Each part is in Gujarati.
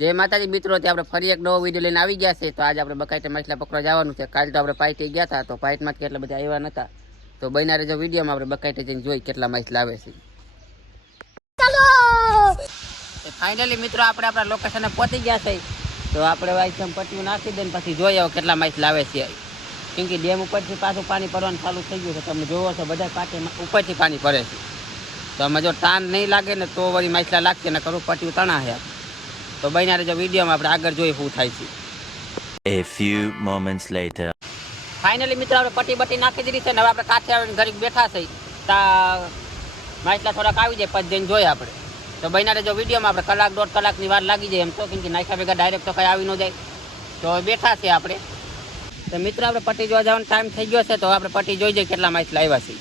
જય માતાજી મિત્રો, આપણે ફરી એક નવો વિડીયો લઈને આવી ગયા છે. તો આજે આપણે બકાઈટે માછલા પકડવા જવાનું છે. કાલે તો આપણે પાઈટે ગયા હતા, તો પાઈટમાં કેટલા બધા આવ્યા નતા. તો બન્યા રહેજો વિડીયોમાં, આપણે બકાઈટે જઈને જોઈ કેટલા માછલા આવે છે. ફાઇનલી મિત્રો આપણે આપણા લોકેશને પહોંચી ગયા છે. તો આપણે વાઈસમ પટ્ટીઓ નાખી દઈને પછી જોઈ આવો કેટલા માછલા આવે છે. કેમ કે ડેમ ઉપરથી પાછું પાણી પડવાનું ચાલુ થઈ ગયું છે. તમે જોવો છો બધા પાટે ઉપરથી પાણી પડે છે. તો આમાં જો તાન નહીં લાગે ને તો વળી માછલા લાગશે ને કરું પટ્ટીઓ તણા છે. તો બન્યા રહેજો વિડીયોમાં, આપણે આગળ જોઈએ શું થાય છે. A few moments later. Finally મિત્રો આપણે પટ્ટી નાખી દીધી છે ને હવે આપણે કાચે આવીને ઘરે બેઠા છે. તા માછલા થોડાક આવી જાય પછી જઈને જોઈએ આપણે. તો બન્યા રહેજો વિડીયોમાં, આપણે કલાક દોઢ કલાકની વાર લાગી જાય એમ તો, કેમ કે નાખ્યા ભેગા ડાયરેક્ટ તો કંઈ આવી ન જાય. તો બેઠા છે આપણે. તો મિત્રો આપણે પટ્ટી જોવા જવાનો ટાઈમ થઈ ગયો છે. તો આપણે પટ્ટી જોઈ જઈએ કેટલા માછલા આવ્યા છે.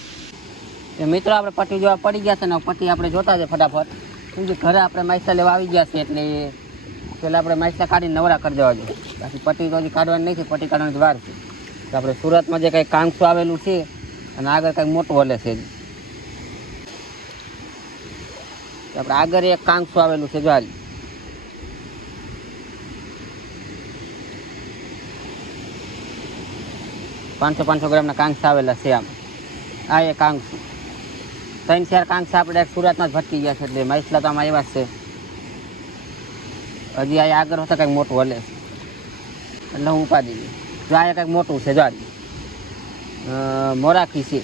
તો મિત્રો આપણે પટ્ટી જોવા પડી ગયા છે ને પટ્ટી આપણે જોતા છે ફટાફટ, કેમ કે ઘરે આપણે માછલા લેવા આવી ગયા છે. એટલે પેલા આપણે માછલા કાઢીને નવરા કરી દેવા જોઈએ. બાકી પટ્ટી તો હજી કાઢવાની નથી, પટ્ટી કાઢવાની વાર છે. તો આપણે સુરતમાં જે કંઈ કાંકસું આવેલું છે અને આગળ કંઈક મોટું હલે છે. આપણે આગળ એક કાંકસું આવેલું છે જ્વારી. પાંચસો ગ્રામના કાંકસા આવેલા છે આમ. આ એ કાંકસું 3-4 કાંકસા આપણે સુરતમાં જ ભટકી ગયા છે. એટલે માછલા તો આમાં એવા જ છે. હજી આ આગળ હોતા કંઈક મોટું હલે એટલે હું ઉપાડી દઉં. જો આ કંઈક મોટું છે જ્વારી મોરાખી છે.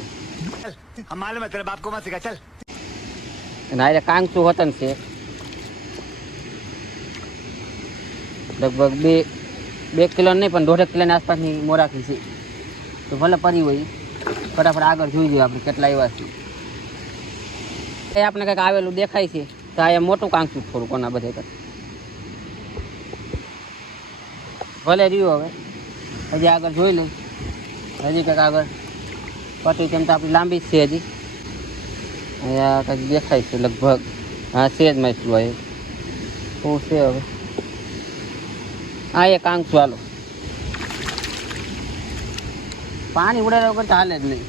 અને આ કાંકસું હોતન છે લગભગ 2 કિલો નહીં પણ 1.5 કિલોની આસપાસની મોરાખી છે. તો ભલે પડી હોય ફટાફટ આગળ જોઈ જોઈએ આપણે કેટલા એવા છે. એ આપણે કંઈક આવેલું દેખાય છે. તો આ મોટું કાંકસું થોડું કોના બધે કરતા ભલે રહ્યું. હવે હજી આગળ જોઈ લઈ. હજી કંઈક આગળ પટ્ટી તેમ તો આપણી લાંબી જ છે. હજી અહીંયા કંઈક દેખાય છે લગભગ. હા છે જ માછલું હોય શું છે. હવે હા એ કાંકસું હાલો. પાણી ઉડાડ્યા વગર ચાલે જ નહીં.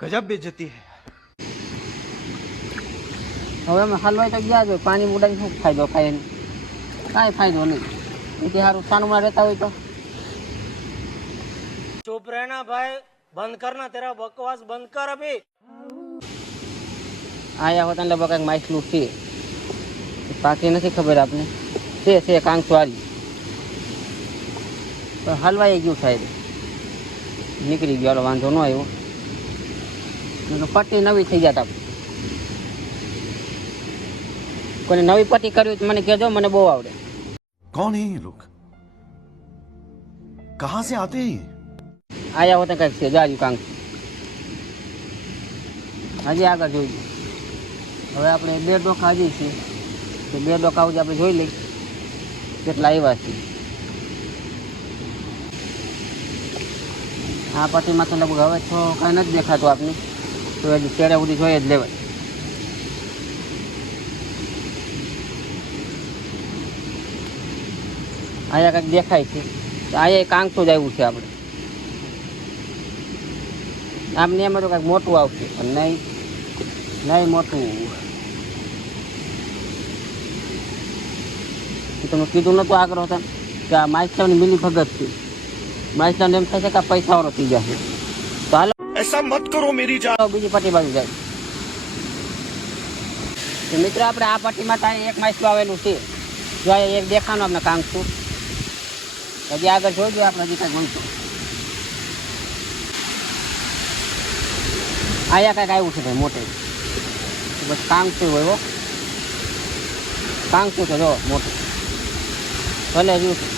ગજબ બેઇજ્જતી હે. હવે અમે હલવાઈ તો ગયા જ હોય. પાણી ઉડાડીને શું ફાયદો ખાય એને? કાંઈ ફાયદો નહીં. એથી સારું સાનુમાં રહેતા હોય તો चुप रहना भाई, बंद करना, तेरा बकवास बंद कर अभी. આયા હોતા ને કંઈક માછલું છે. બાકી નથી ખબર આપણે. છે કાંકસું વાળી પણ હલવાઈ ગયું સાહેબ. નીકળી ગયો વાંધો ન આવ્યો. પટ્ટી નવી થઈ ગયા હતા. કોઈને નવી પટ્ટી કરવી તો મને કહેજો, મને બહુ આવડે. कौन है ये लोग? कहां से आते हैं? આયા હોતા કંઈક છે જાજુ કાંકસું. હજી આગળ જોઈ લઈએ. હવે આપણે 2 ડોકા હજી છીએ. તો 2 ડોકા સુધી આપણે જોઈ લઈએ કેટલા આવ્યા છે. આ પટ્ટીમાં તો લગભગ હવે તો કાંઈ નથી દેખાતું આપને. તો હજી ચેડે સુધી જોઈએ જ લેવાય. અહીંયા કંઈક દેખાય છે. અહીંયા કાંકસું જ આવ્યું છે આપણે. આમને એમાં તો કંઈક મોટું આવશે પણ નહીં મોટું. તમે કીધું નતું આગળ હતા કે આ માછલાની મિલી ભગત છે. માછલાને એમ થાય છે કે આ પૈસાવાળો થઈ જશે. તો હાલો ऐसा मत करो मेरी जान. બીજી પટ્ટી બાજુ જાય. તો મિત્રો આપણે આ પટ્ટીમાં ત્યાં એક માછલું આવેલું છે. જો આ એક દેખાનું આપણે કાંકસું. હજી આગળ જોઈ આપણે હજી કાંઈક ગણશું. આયા કાંઈક આવ્યું છે ભાઈ મોટે. બસ કાંકસું હોય. કાંકસું તો જો મોટું ભલે રહ્યું છે.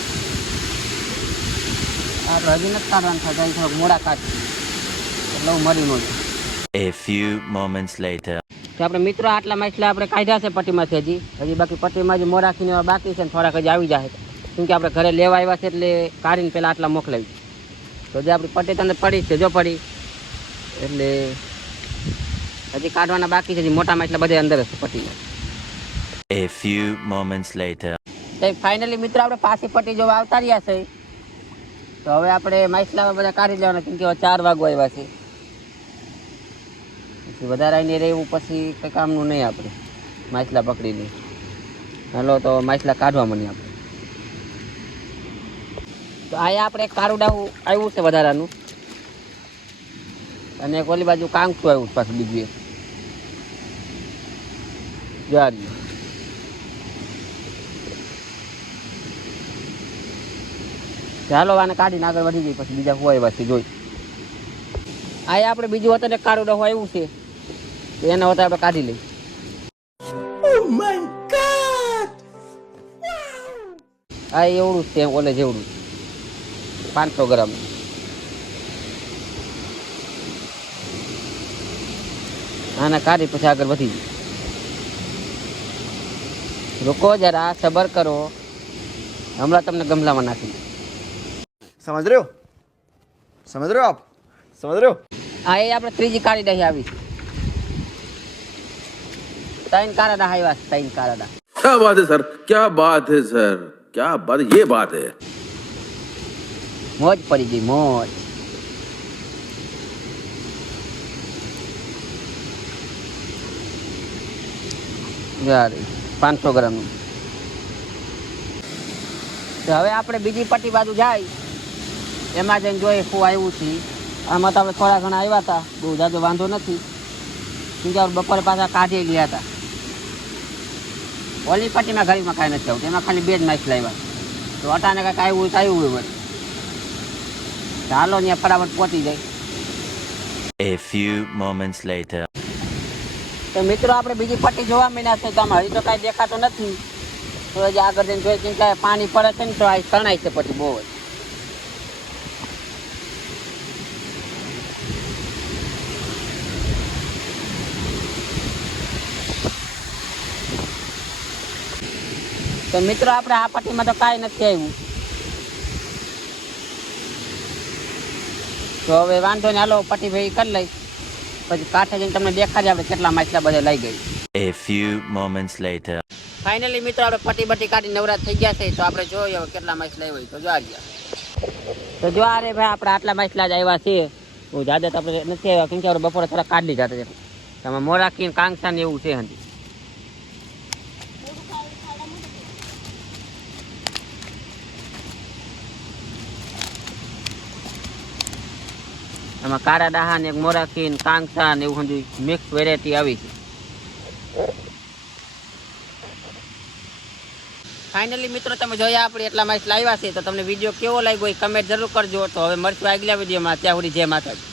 આપણે હજી નથી કાઢવાનું થાય. થોડોક મોડા કાઢી એટલે હું મરી ન જાય. A few moments later. તો આપણે મિત્રો આટલા માછલા આપણે કાઢ્યા છે પટ્ટીમાંથી. હજી બાકી પટ્ટીમાં જે મોરાખીને એવા બાકી છે ને થોડાક હજી આવી જાય. કેમ કે આપણે ઘરે લેવા આવ્યા છે એટલે કાઢીને પહેલાં આટલા મોકલાવી. તો જે આપણી પટ્ટી તમને પડી છે જો પડી એટલે હજી કાઢવાના બાકી છે. હજી મોટા માછલા બધા અંદર હશે પટ્ટીમાં. A few moments later. તો ફાઇનલી મિત્રો આપણે પાછી પટ્ટી જોવા આવતા રહ્યા છે. તો હવે આપણે માછલા બધા કાઢી લેવાના, કેમ કે 4 વાગવા આવ્યા છે. પછી વધારે આવીને રહેવું પછી કંઈ કામનું નહીં આપણે માછલા પકડીને. હાલો તો માછલા કાઢવા મને આપણે. તો અહીંયા આપણે એક કાળું ડાહું આવ્યું છે વધારાનું, અને એક ઓલી બાજુ કાંકું આવ્યું છે પાછું બીજું એક. જારી ચાલો આને કાઢીને આગળ વધી ગઈ, પછી બીજા હોય પાછી જોઈ. અહીંયા આપણે બીજું હતું ને કાળું ડાહું આવ્યું છે, તો એના હોતા આપણે કાઢી લઈએ. આ એવડું જ છે ઓલે જેવડું 500 ગ્રામ. આને કાઢી પછી આગળ વધી જાય. रुको जरा सबर करो, हमारा तुमने गमला में नाखी. समझ रहे हो? समझ रहे हो आप? समझ रहे हो? आ ये આપણે ત્રીજી કાળી દહી આવી. ત્રણ કાળા આવ્યા, ત્રણ કાળા. क्या बात है सर, क्या बात है सर, क्या बात, ये बात है. મોજ પડી ગઈ, મોજ. યાર 500 ગ્રામનું. તો હવે આપણે બીજી પટ્ટી બાજુ જાય, એમાં જઈને જોઈએ શું આવ્યું છે. આમાં તો આપણે થોડા ઘણા આવ્યા હતા, બહુ જાજો વાંધો નથી. બીજા બપોરે પાછા કાઢી ગયા હતા. ઓલી પટ્ટીમાં ઘડીમાં કાંઈ નથી આવતું, એમાં ખાલી 2 જ માછલા આવ્યા. તો અટાને કાંઈક આવ્યું તો આવ્યું હોય. ચાલો ત્યાં ફટાફટ પહોંચી જાય. A few moments later. તો મિત્રો આપણે બીજી પટ્ટી જોવા માંડ્યા છે, તો આમાં હજી તો કાંઈ દેખાતો નથી. તો હજી આગળ જઈને જોઈએ કેમ કે પાણી પડે છે ને, તો આ તણાય છે પટ્ટી બહુ જ. તો મિત્રો આપણે આ પટ્ટીમાં તો કાંઈ નથી આવ્યું. તો હવે વાંધો ને, હાલો પટ્ટી ભેગી કરી લઈ, પછી કાંઠે જઈને તમને દેખાડી આપણે કેટલા માછલા બધે લઈ ગઈ. A few moments later. Finally મિત્રો આપણે પટ્ટી બટ્ટી કાઢી નવરાત થઈ ગયા છે. તો આપણે જોઈએ હવે કેટલા માછલા આવ્યા. તો જો ગયા, તો જો અરે ભાઈ આપણે આટલા માછલા જ આવ્યા છે. બહુ જાદા તો આપણે નથી આવ્યા, કેમ કે આપણે બપોરે થોડા કાઢી જતા છે. તમે મોરાકી કાંકસા ને એવું છે હજી. આમાં કાળા ડાહા ને મોરાકી ને કાંકસા ને એવું બધું મિક્સ વેરાયટી આવી છે. ફાઇનલી મિત્રો તમે જોયા આપણે એટલા માછલા આવ્યા છે. તો તમને વિડીયો કેવો લાગ્યો એ કમેન્ટ જરૂર કરજો. તો હવે મળશું આગલા વિડીયોમાં, ત્યાં સુધી જય માતાજી.